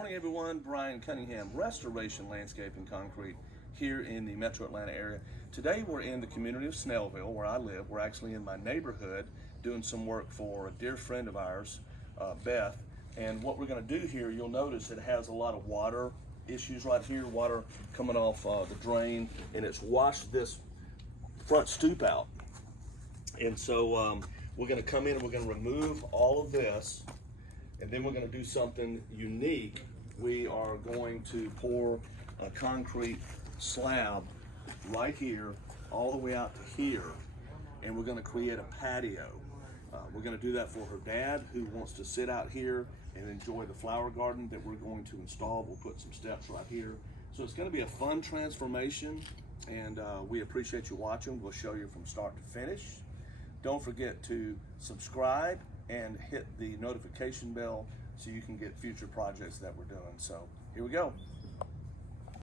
Morning everyone, Brian Cunningham, Restoration Landscape Concrete here in the Metro Atlanta area. Today we're in the community of Snellville where I live. We're actually in my neighborhood doing some work for a dear friend of ours, Beth. And what we're going to do here, you'll notice it has a lot of water issues right here, water coming off the drain, and it's washed this front stoop out. And so we're going to come in and we're going to remove all of this, and then we're going to do something unique. We are going to pour a concrete slab right here all the way out to here, and we're going to create a patio. We're going to do that for her dad, who wants to sit out here and enjoy the flower garden that we're going to install. We'll put some steps right here. So it's going to be a fun transformation, and we appreciate you watching. We'll show you from start to finish. Don't forget to subscribe and hit the notification bell so you can get future projects that we're doing. So here we go.